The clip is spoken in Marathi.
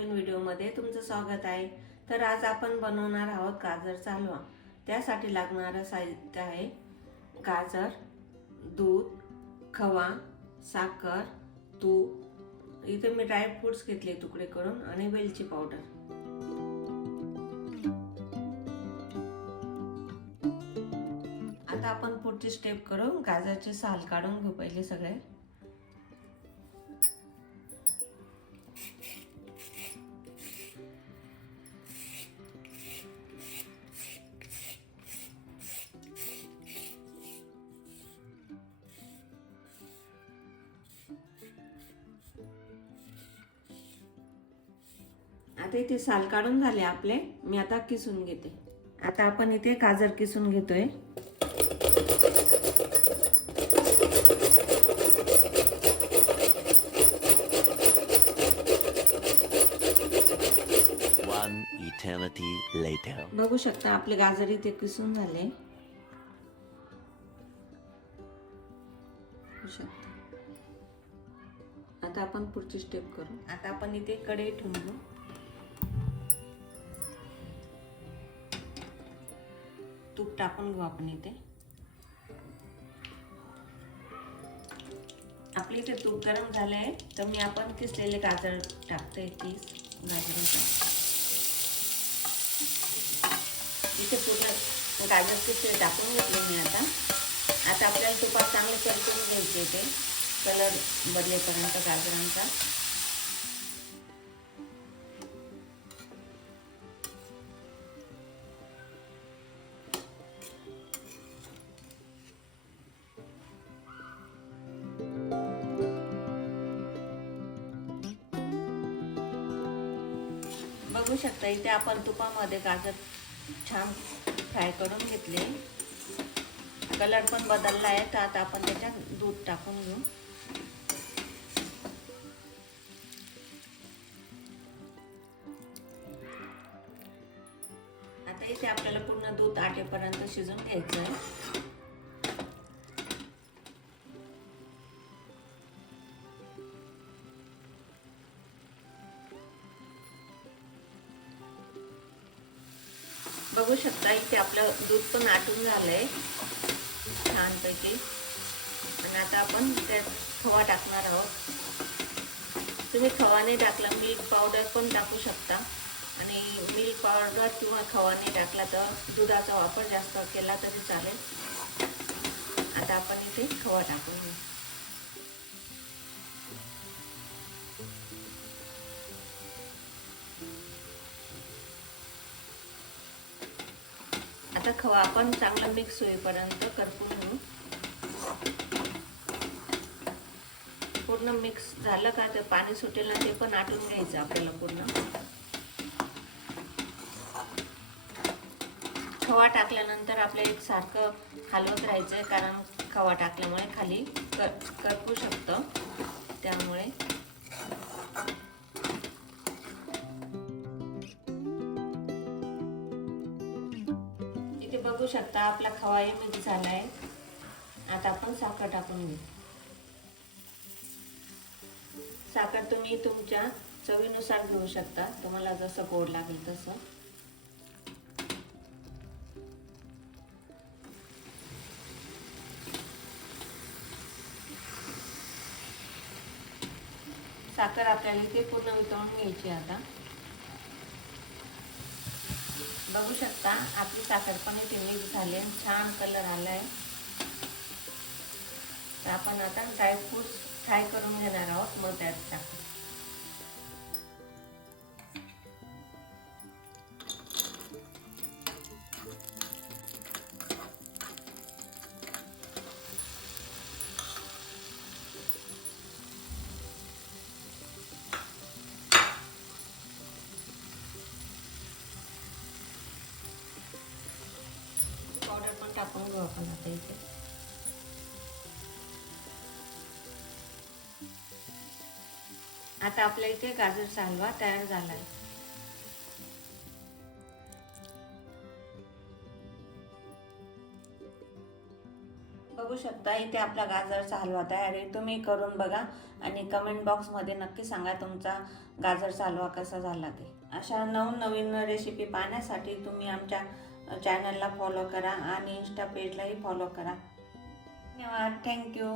नवीन व्हिडिओमध्ये तुमचं स्वागत आहे। तर आज आपण बनवणार आहोत गाजरचा हलवा। त्यासाठी लागणारं साहित्य आहे गाजर, दूध, खवा, साखर, तूप। इथे मी ड्राय फ्रूट्स घेतले तुकडे करून आणि वेलची पावडर। आता आपण पुढची स्टेप करू। गाजरचे साल काढून घेऊ पहिले सगळे। आता इथे साल काढून झाले आपले। मी आता किसून घेते। आता आपण इथे गाजर किसून घेतोय। One eternity later. बघू शकता आपले गाजर इथे किसून झाले। आता आपण पुढची स्टेप करू। आता आपण इथे कढई ठेवून घेऊ। तूप टाकून घेऊ आपण इथे। आपले इथे तूप गरम झालंय तर मी आपण किसलेले गाजर टाकते। 30 गाजरांचा इथे पूर्ण गाजर किसले टाकून घेतले मी। आता आपल्याला तुपात चांगले परतून घ्यायचे ते कलर बदलेपर्यंत गाजरांचा। बघू शकता इथे आपण तुपामध्ये गाजर छान फ्राय करून घेतले। कलर पण बदलला आहे। तर आता आपण त्याच्यात दूध टाकून घेऊ। आता इथे आपल्याला पूर्ण दूध आटेपर्यंत शिजून घ्यायचं आहे। बघू शकता इथे आपलं दूध पण आटून झालंय छानपैकी। आणि आता आपण त्यात खवा टाकणार आहोत। तुम्ही खवा नाही टाकला मिल्क पावडर पण टाकू शकता। आणि मिल्क पावडर किंवा खवा नाही टाकला तर दुधाचा वापर जास्त केला तरी चालेल। आता आपण इथे खवा टाकून घेऊ। आता खवा आपण चांगला मिक्स होईपर्यंत करपून घेऊ। पूर्ण मिक्स झालं का ते पाणी सुटेल ना ते पण आटून घ्यायचं आपल्याला पूर्ण। खवा टाकल्यानंतर आपल्याला एक सारखं हलवत राहायचंय कारण खवा टाकल्यामुळे खाली करपू शकतं त्यामुळे। इथे बघू शकता आपला खवाही मिक्स झालाय। आता आपण साखर टाकून घेऊ। साखर तुम्ही तुमच्या चवीनुसार घेऊ शकता, तुम्हाला जसं गोड लागेल तसं। साखर आपल्याला इथे पूर्ण वितळून घ्यायची। आता बघू शकता आपली साखर पण इथे मिक्स झाली आणि छान कलर आलाय। तर आपण आता ड्रायफ्रूट्स फ्राय करून घेणार आहोत मग त्यात टाकू। पावडर पण टाकून घेऊ आपण आता इथे। आता आपल्या इथे गाजरचा हलवा तयार झाला आहे। बघू शकता इथे आपला गाजरचा हलवा तयार आहे. तुम्ही करून बघा आणि कमेंट बॉक्समध्ये नक्की सांगा तुमचा गाजरचा हलवा कसा झाला ते. अशा नवनवीन रेसिपी पाहण्यासाठी तुम्ही आमच्या चॅनलला फॉलो करा आणि इंस्टा पेजलाही फॉलो करा. धन्यवाद. थँक्यू.